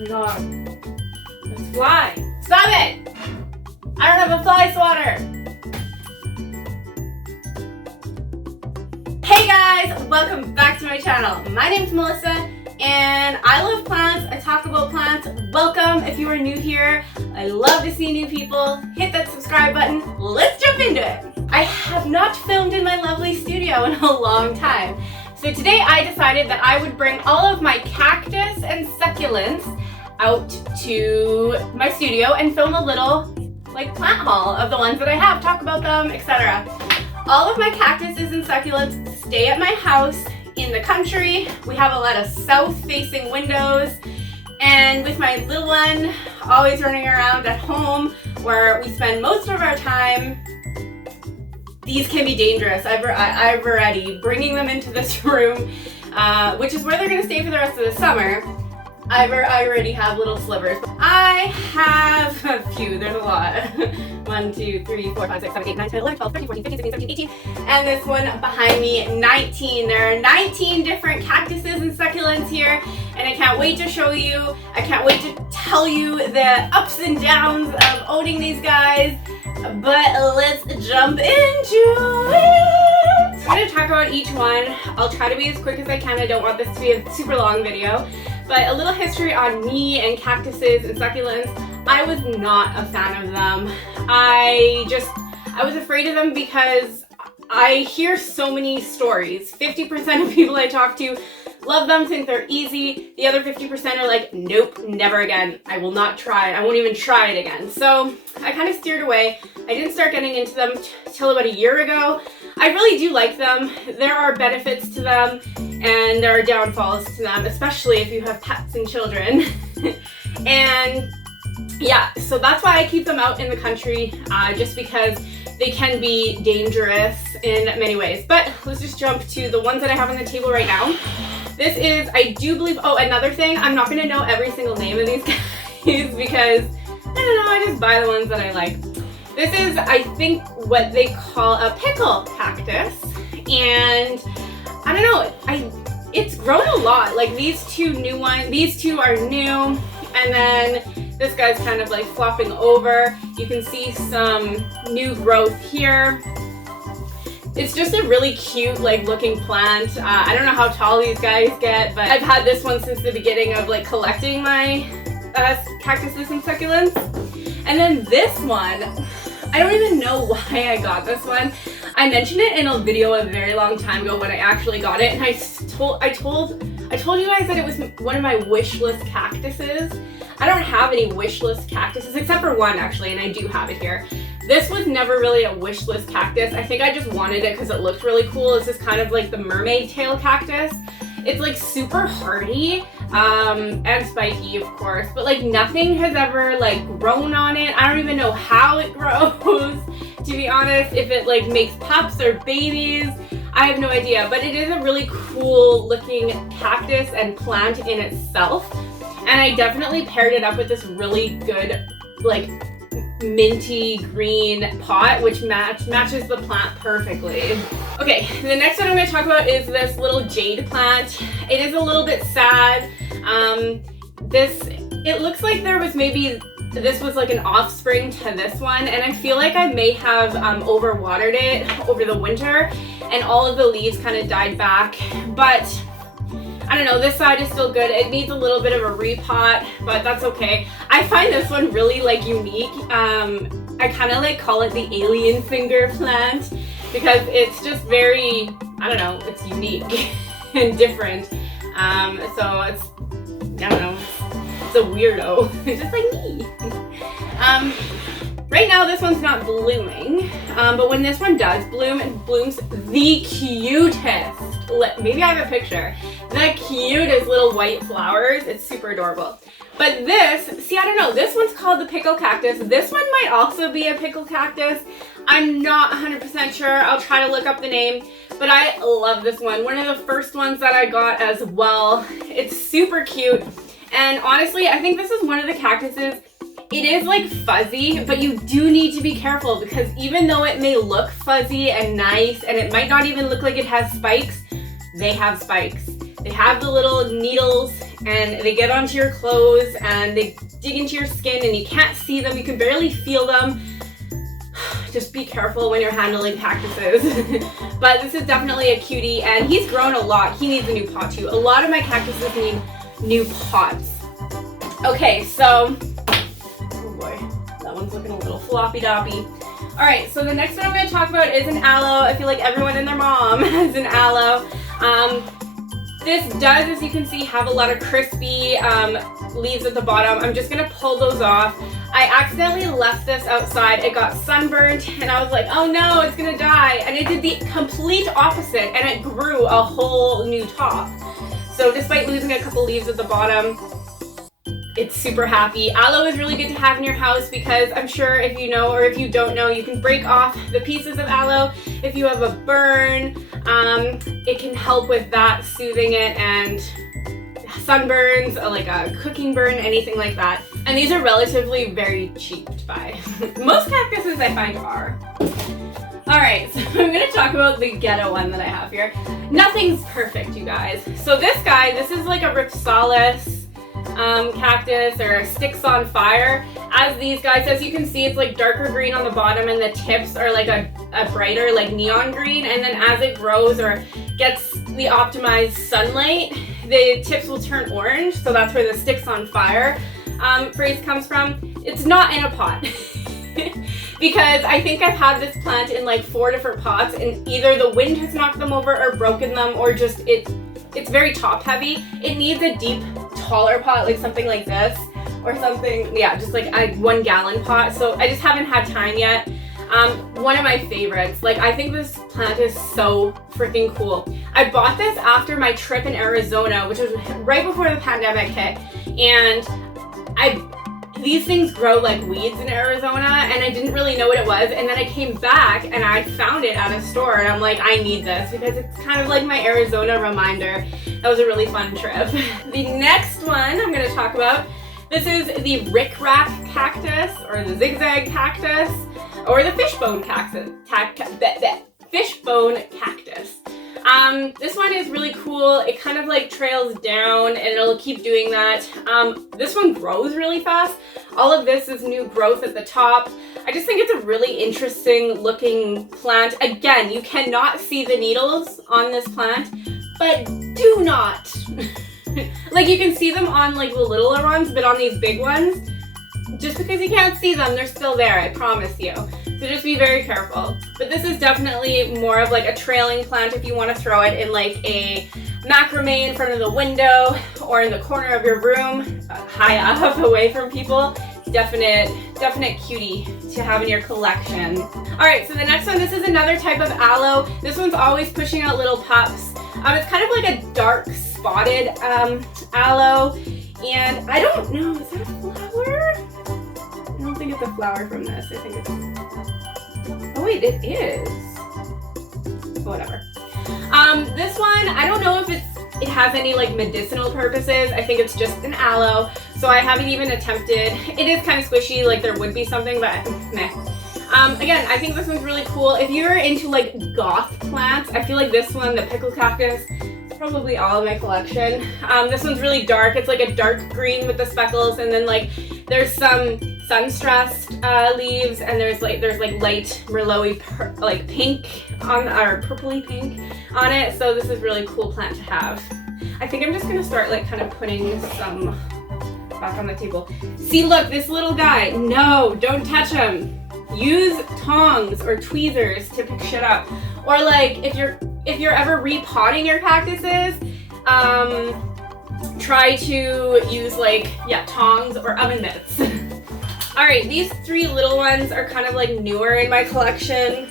my god. It's flying. Stop it! I don't have a fly swatter. Hey guys, welcome back to my channel. My name's Melissa and I love plants. I talk about plants. Welcome if you are new here. I love to see new people. Hit that subscribe button. Let's jump into it. I have not filmed in my lovely studio in a long time. So today I decided that I would bring all of my cactus and succulents out to my studio and film a little like plant haul of the ones that I have, talk about them, etc. All of my cactuses and succulents stay at my house in the country. We have a lot of south-facing windows, and with my little one always running around at home where we spend most of our time, these can be dangerous. I've already bringing them into this room, which is where they're gonna stay for the rest of the summer. I already have little slivers. I have a few, there's a lot. 1, 2, 3, 4, 5, 6, 7, 8, 9, 10, 11, 12, 13, 14, 15, 16, 17, 18. And this one behind me, 19. There are 19 different cactuses and succulents here. And I can't wait to show you. I can't wait to tell you the ups and downs of owning these guys. But let's jump into it. I'm gonna talk about each one. I'll try to be as quick as I can. I don't want this to be a super long video. But a little history on me and cactuses and succulents. I was not a fan of them. I was afraid of them because I hear so many stories. 50% of people I talk to love them, think they're easy. The other 50% are like, nope, never again. I will not try. I won't even try it again. So I kind of steered away. I didn't start getting into them till about a year ago. I really do like them. There are benefits to them and there are downfalls to them, especially if you have pets and children. And yeah, so that's why I keep them out in the country, just because they can be dangerous in many ways. But let's just jump to the ones that I have on the table right now. This is, I do believe, oh, another thing, I'm not gonna know every single name of these guys because, I don't know, I just buy the ones that I like. This is, I think, what they call a pickle cactus, and I don't know, it's grown a lot. Like these two are new, and then this guy's kind of like flopping over. You can see some new growth here. It's just a really cute like looking plant. I don't know how tall these guys get, but I've had this one since the beginning of like collecting my cactuses and succulents. And then this one, I don't even know why I got this one. I mentioned it in a video a very long time ago when I actually got it, and I told you guys that it was one of my wish list cactuses. I don't have any wish list cactuses except for one actually, and I do have it here. This was never really a wish list cactus. I think I just wanted it because it looked really cool. This is kind of like the mermaid tail cactus. It's like super hardy and spiky, of course, but like nothing has ever like grown on it. I don't even know how it grows, to be honest, if it like makes pups or babies. I have no idea, but it is a really cool looking cactus and plant in itself. And I definitely paired it up with this really good like minty green pot, which matches the plant perfectly. Okay, the next one I'm going to talk about is this little jade plant. It is a little bit sad. It looks like this was like an offspring to this one, and I feel like I may have overwatered it over the winter and all of the leaves kind of died back, but I don't know, this side is still good. It needs a little bit of a repot, but that's okay. I find this one really like unique. I kind of like call it the alien finger plant because it's just very, I don't know, it's unique and different. So it's, I don't know, it's a weirdo, just like me. Right now this one's not blooming, but when this one does bloom, it blooms the cutest. Maybe I have a picture. The cutest little white flowers. It's super adorable. But this, see, I don't know, this one's called the Pickle Cactus. This one might also be a pickle cactus. I'm not 100% sure. I'll try to look up the name, but I love this one. One of the first ones that I got as well. It's super cute. And honestly, I think this is one of the cactuses. It is like fuzzy, but you do need to be careful because even though it may look fuzzy and nice and it might not even look like it has spikes, they have spikes. They have the little needles and they get onto your clothes and they dig into your skin and you can't see them, you can barely feel them. Just be careful when you're handling cactuses. But this is definitely a cutie, and he's grown a lot. He needs a new pot too. A lot of my cactuses need new pots. Okay, so, oh boy, that one's looking a little floppy doppy. All right, so the next one I'm going to talk about is an aloe. I feel like everyone and their mom has an aloe. This does, as you can see, have a lot of crispy leaves at the bottom. I'm just going to pull those off. I accidentally left this outside. It got sunburned, and I was like, oh no, it's going to die. And it did the complete opposite, and it grew a whole new top. So despite losing a couple leaves at the bottom, it's super happy. Aloe is really good to have in your house because I'm sure if you know or if you don't know, you can break off the pieces of aloe. If you have a burn, it can help with that, soothing it, and sunburns, like a cooking burn, anything like that. And these are relatively very cheap to buy. Most cactuses I find are. Alright, so I'm going to talk about the ghetto one that I have here. Nothing's perfect, you guys. So this guy, this is like a Ripsalis cactus or sticks on fire. As these guys, as you can see, it's like darker green on the bottom and the tips are like a brighter like neon green, and then as it grows or gets the optimized sunlight, the tips will turn orange. So that's where the sticks on fire phrase comes from. It's not in a pot. Because I think I've had this plant in like 4 different pots, and either the wind has knocked them over or broken them, or just it's very top heavy. It needs a deep, taller pot, like something like this, or something, yeah, just like a 1 gallon pot. So I just haven't had time yet. One of my favorites. Like, I think this plant is so freaking cool. I bought this after my trip in Arizona, which was right before the pandemic hit, and these things grow like weeds in Arizona, and I didn't really know what it was, and then I came back and I found it at a store, and I'm like, I need this because it's kind of like my Arizona reminder. That was a really fun trip. The next one I'm going to talk about, this is the rickrack cactus, or the zigzag cactus, or the fishbone cactus. Fishbone cactus. This one is really cool. It kind of like trails down, and it'll keep doing that. This one grows really fast. All of this is new growth at the top. I just think it's a really interesting looking plant. Again, you cannot see the needles on this plant, but do not. Like, you can see them on like the littler ones, but on these big ones, just because you can't see them, they're still there, I promise you. So just be very careful. But this is definitely more of like a trailing plant if you want to throw it in like a macrame in front of the window or in the corner of your room, high up away from people. Definite cutie to have in your collection. All right, so the next one, this is another type of aloe. This one's always pushing out little pups. It's kind of like a dark spotted aloe, and I don't know, is that a flower? I don't think it's a flower from this. I think it's, oh wait, it is. Whatever. This one, I don't know if it has any like medicinal purposes. I think it's just an aloe, so I haven't even attempted. It is kind of squishy, like there would be something, but meh. Again, I think this one's really cool. If you're into like goth plants, I feel like this one, the Pickle Cactus, is probably all of my collection. This one's really dark. It's like a dark green with the speckles, and then like there's some sun-stressed leaves, and there's like light Merlot like pink on, or purpley pink on it. So this is a really cool plant to have. I think I'm just gonna start like kind of putting some back on the table. See, look, this little guy. No, don't touch him. Use tongs or tweezers to pick shit up. Or like if you're ever repotting your cactuses, try to use like, yeah, tongs or oven mitts. All right, these 3 little ones are kind of like newer in my collection.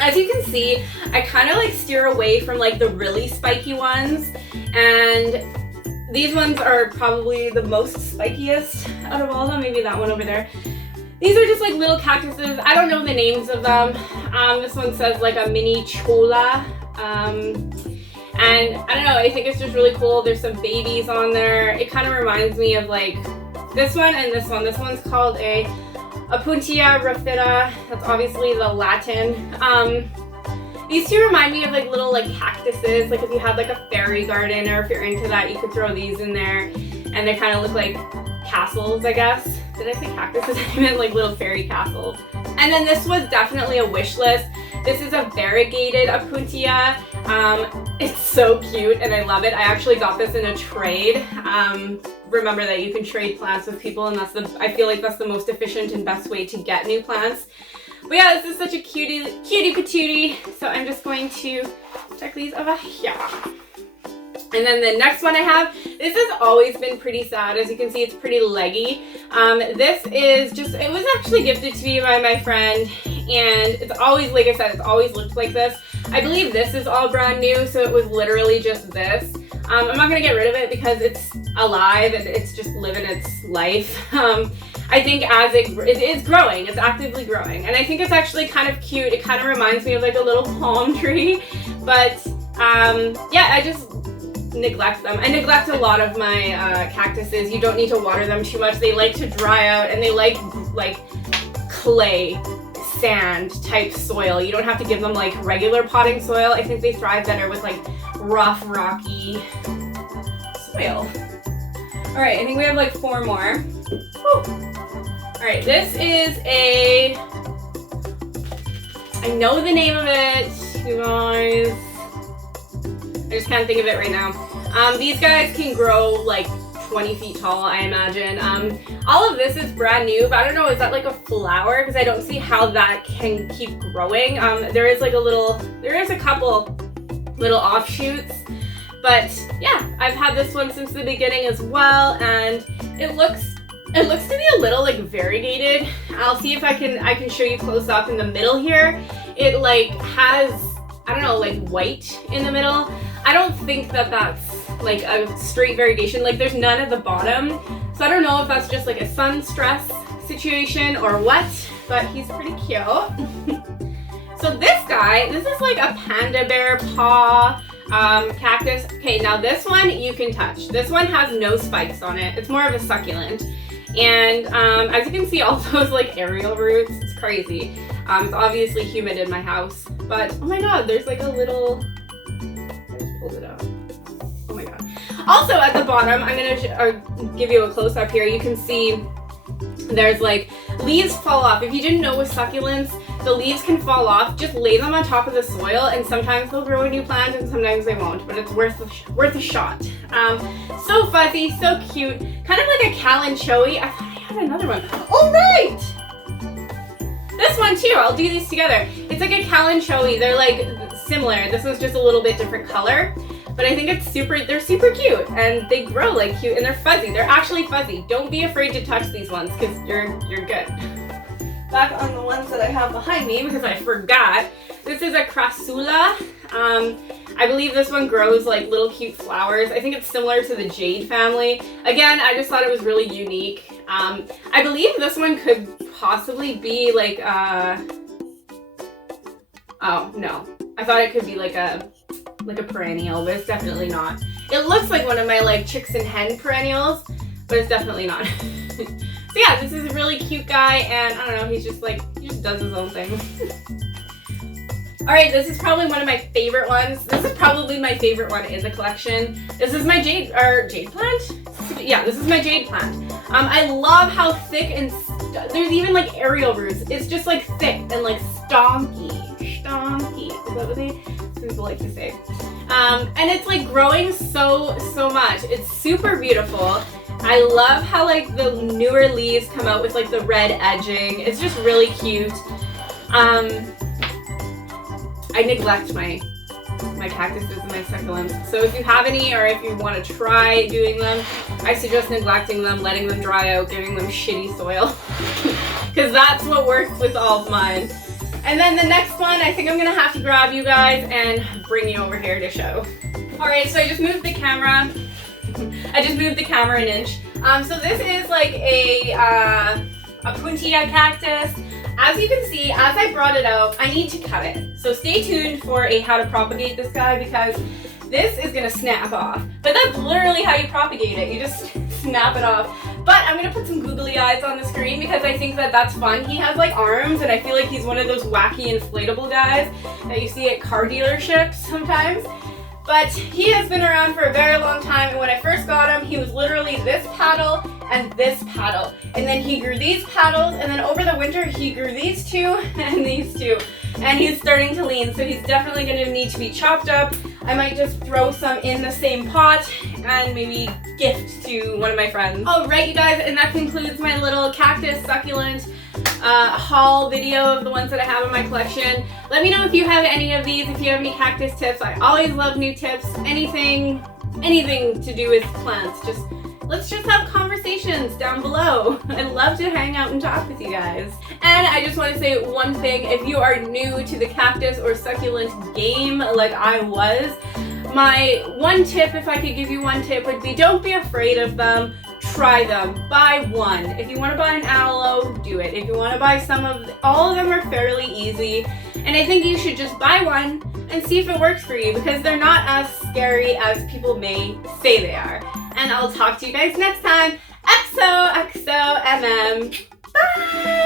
As you can see, I kind of like steer away from like the really spiky ones, and these ones are probably the most spikiest out of all of them. Maybe that one over there. These are just like little cactuses. I don't know the names of them. This one says like a mini chola. And I don't know, I think it's just really cool. There's some babies on there. It kind of reminds me of like this one and this one. This one's called a Puntia Rafita. That's obviously the Latin. These two remind me of like little like cactuses. Like if you had like a fairy garden, or if you're into that, you could throw these in there. And they kind of look like castles, I guess. Did I say cactuses? I meant like little fairy castles. And then this was definitely a wish list. This is a Variegated Apontia. It's so cute and I love it. I actually got this in a trade. Remember that you can trade plants with people, and I feel like that's the most efficient and best way to get new plants. But yeah, this is such a cutie patootie. So I'm just going to check these over here. And then the next one I have, this has always been pretty sad. As you can see, it's pretty leggy. This is just, it was actually gifted to me by my friend, and it's always, like I said, it's always looked like this. I believe this is all brand new, so it was literally just this. I'm not gonna get rid of it because it's alive and it's just living its life. I think as it is growing, it's actively growing, and I think it's actually kind of cute. It kind of reminds me of like a little palm tree, but yeah, I just neglect them. I neglect a lot of my cactuses. You don't need to water them too much. They like to dry out, and they like clay, sand type soil. You don't have to give them like regular potting soil. I think they thrive better with like rough, rocky soil. All right, I think we have like 4 more. Woo. All right, this is I know the name of it, you guys. I just can't think of it right now. These guys can grow like 20 feet tall, I imagine. All of this is brand new, but I don't know, is that like a flower? Because I don't see how that can keep growing. There is a couple little offshoots, but yeah, I've had this one since the beginning as well, and it looks to be a little like variegated. I'll see if I can show you close up in the middle here. It like has, I don't know, like white in the middle. I don't think that that's like a straight variegation. Like there's none at the bottom. So I don't know if that's just like a sun stress situation or what, but he's pretty cute. So this guy, this is like a panda bear paw cactus. Okay, now this one you can touch. This one has no spikes on it. It's more of a succulent. And as you can see, all those like aerial roots, it's crazy. It's obviously humid in my house, but oh my god, there's like a little, I just pulled it out. Oh my god. Also at the bottom, I'm gonna give you a close up here. You can see there's like leaves fall off. If you didn't know with succulents, the leaves can fall off. Just lay them on top of the soil, and sometimes they'll grow a new plant and sometimes they won't, but it's worth a shot. So fuzzy, so cute, kind of like a calanchoe. I thought I had another one. Oh right! This one too, I'll do these together. It's like a calanchoe. They're like similar. This is just a little bit different color, but I think they're super cute, and they grow like cute, and they're fuzzy. They're actually fuzzy. Don't be afraid to touch these ones because you're good. Back on the ones that I have behind me because I forgot. This is a Crassula. I believe this one grows like little cute flowers. I think it's similar to the Jade family. Again, I just thought it was really unique. I believe this one could possibly be like oh no, I thought it could be like a perennial, but it's definitely not. It looks like one of my like chicks and hen perennials, but it's definitely not. So yeah, this is a really cute guy, and I don't know, he just does his own thing. All right, this is probably one of my favorite ones. This is probably my favorite one in the collection. This is my Jade Plant? Yeah, this is my Jade Plant. I love how thick and there's even like aerial roots. It's just like thick and like stonky. Is that what people like to say? And it's like growing so much. It's super beautiful. I love how like the newer leaves come out with like the red edging. It's just really cute. I neglect my cactuses and my succulents. So if you have any, or if you want to try doing them, I suggest neglecting them, letting them dry out, giving them shitty soil. Because that's what works with all of mine. And then the next one, I think I'm gonna have to grab you guys and bring you over here to show. All right, so I just moved the camera. An inch. So this is like a Puntia Cactus. As you can see, as I brought it out, I need to cut it. So stay tuned for a how to propagate this guy, because this is gonna snap off. But that's literally how you propagate it. You just snap it off. But I'm gonna put some googly eyes on the screen because I think that that's fun. He has like arms, and I feel like he's one of those wacky inflatable guys that you see at car dealerships sometimes. But he has been around for a very long time, and when I first got him, he was literally this paddle and this paddle. And then he grew these paddles, and then over the winter, he grew these two and these two. And he's starting to lean, so he's definitely gonna need to be chopped up. I might just throw some in the same pot and maybe gift to one of my friends. All right, you guys, and that concludes my little cactus succulent haul video of the ones that I have in my collection. Let me know if you have any of these, if you have any cactus tips. I always love new tips, anything to do with plants. Let's just have conversations down below. I love to hang out and talk with you guys. And I just want to say one thing, if you are new to the cactus or succulent game like I was, my one tip, if I could give you one tip, would be don't be afraid of them. Try them. Buy one. If you want to buy an aloe, do it. If you want to buy all of them are fairly easy. And I think you should just buy one and see if it works for you, because they're not as scary as people may say they are. And I'll talk to you guys next time. XOXOMM. Bye!